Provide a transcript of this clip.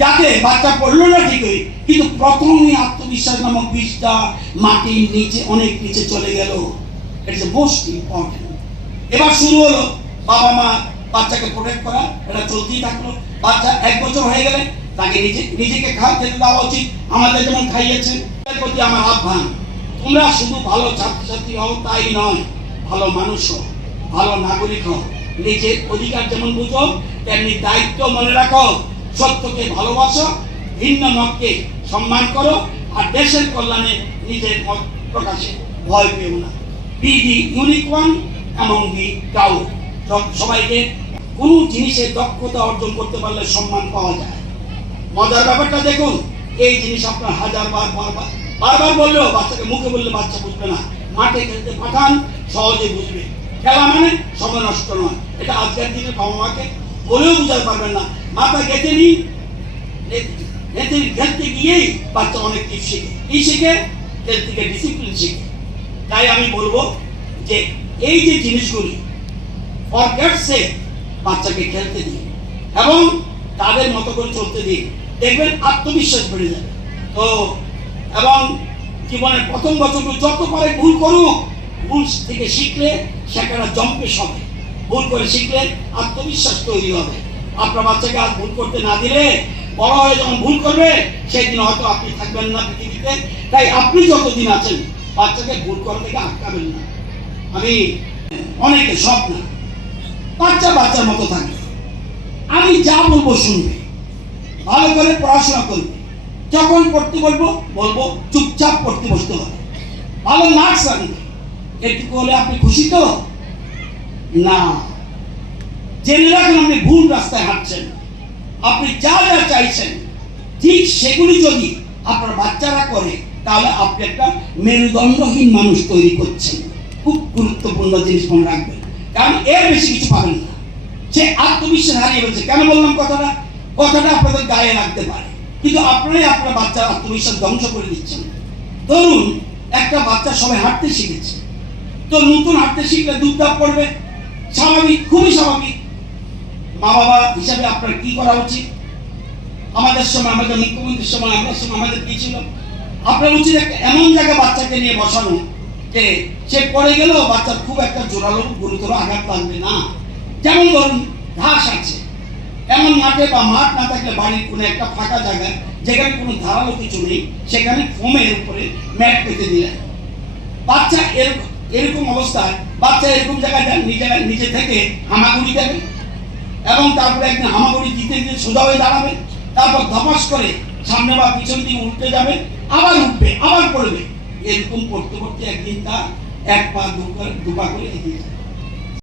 যাতে বাচ্চা পড়লো না ঠিকই, কিন্তু প্রথমে আত্মবিশ্বাস নামক বীজটা মাটির নিচে অনেক নিচে চলে গেল। It's most important. এবার শুরু হলো বাবা মা বাচ্চাকে প্রোটেক্ট করা, এটা চলতেই থাকলো। বাচ্চা 1 বছর হয়ে গেলে তাকে নিজেকে খেতে দেওয়া উচিত, আমাদের যেমন খাইয়েছেন। এর প্রতি আমার আহ্বান, তোমরা শুধু ভালো ছাত্রছাত্রী হও তাই নয়, ভালো মানুষ হও, ভালো নাগরিক হও। নিজের অধিকার যেমন বুঝো তেমনি দায়িত্ব মনে রাখো। সত্যকে ভালোবাসো, ভিন্ন মতকে সম্মান করো, আর দেশের কল্যাণে নিজের মত প্রকাশে ভয় পেও না। Be the unique one among the crowd. সবাইকে কোনো জিনিসে দক্ষতা অর্জন করতে পারলে সম্মান পাওয়া যায়। মজার ব্যাপারটা দেখুন, এই জিনিস আপনার বারবার বললেও বাচ্চাকে মুখে বললে বাচ্চা বুঝবে না। মাঠে খেলতে পাঠান, সহজে বুঝবে। খেলা মানে সময় নষ্ট নয়, এটা আজকের দিনে বাবা মাকে বলেও বুঝাতে পারবেন না। মাথা গেঁথে নিন, খেলতে গিয়েই বাচ্চা অনেক কিছু শিখে। এই শিখে খেলতে গিয়ে ডিসিপ্লিন শিখে। তাই আমি বলবো যে এই যে জিনিসগুলি ফর গডস সেক বাচ্চাকে খেলতে দিন এবং তাদের মতো করে চলতে দিন, দেখবেন আত্মবিশ্বাস বেড়ে যাবে। তো এবং জীবনের প্রথম বছরগুলো যত পারে ভুল করুক, ভুল থেকে শিখলে সেখানে জম্পেশ হবে। ভুল করে শিখলে আত্মবিশ্বাস তৈরি হবে। আপনার বাচ্চাকে আজ ভুল করতে না দিলে বড় হয়ে যখন ভুল করবে সেই দিন হয়তো আপনি থাকবেন না পৃথিবীতে। তাই আপনি যতদিন আছেন বাচ্চাকে ভুল করা থেকে আটকাবেন না। আমি অনেকে সব না, বাচ্চার মতো থাকবে, আমি যা বলবো শুনবে, ভালো করে পড়াশোনা করবে। যখন পড়তে বলবো চুপচাপ পড়তে বসতে হবে। ভালো মার্কস আনবে, এটুকু হলে আপনি খুশি তো না? জেনে রাখুন আপনি ভুল রাস্তায় হাঁটছেন। আপনি যা যা চাইছেন ঠিক সেগুলি যদি আপনার বাচ্চারা করে তাহলে আপনি একটা মেরুদণ্ডহীন মানুষ তৈরি করছেন। খুব গুরুত্বপূর্ণ জিনিস মনে রাখবেন, কারণ এর বেশি কিছু পাবেন না। সে আত্মবিশ্বাস হারিয়ে ফেলছে। কেন বললাম কথাটা আপনাদের গায়ে লাগতে পারে, কিন্তু আপনারাই আপনার বাচ্চার আত্মবিশ্বাস ধ্বংস করে দিচ্ছেন। ধরুন একটা বাচ্চা সবাই হাঁটতে শিখেছে, তো নতুন হাঁটতে শিখলে দুধ পড়বে, স্বাভাবিক, খুবই স্বাভাবিক। মা বাবা হিসাবে আপনার কি করা উচিত? আমাদের সময়, আমাদের মুখ্যমন্ত্রীর সময়, আমাদের কি ছিল? আপনার উচিত একটা এমন জায়গায় বাচ্চাকে নিয়ে বসানো যে সে পড়ে গেলেও বাচ্চার খুব একটা জোরালো গুরুতর আঘাত লাগবে না। যেমন ধরুন ঘাস আছে, এমন মাঠে বা মাঠ না থাকলে বাড়ির কোনো একটা ফাঁকা জায়গায় যেখানে কোনো ধারালো কিছু নেই, সেখানে ফোমের উপরে ম্যাট পেতে দিলেন। বাচ্চা এরকম অবস্থায় বাচ্চা এরকম জায়গায় নিজে থেকে হামাগুড়ি দেবে এবং তারপরে একদিন হামাগুড়ি দিতে সোজা হয়ে দাঁড়াবে, তারপর ধপাস করে সামনে বা পিছন দিকে উল্টে যাবে, আবার উঠবে, আবার পড়বে। এরকম করতে করতে একদিন তার 1 পা 2 পা করে এগিয়ে যাবে।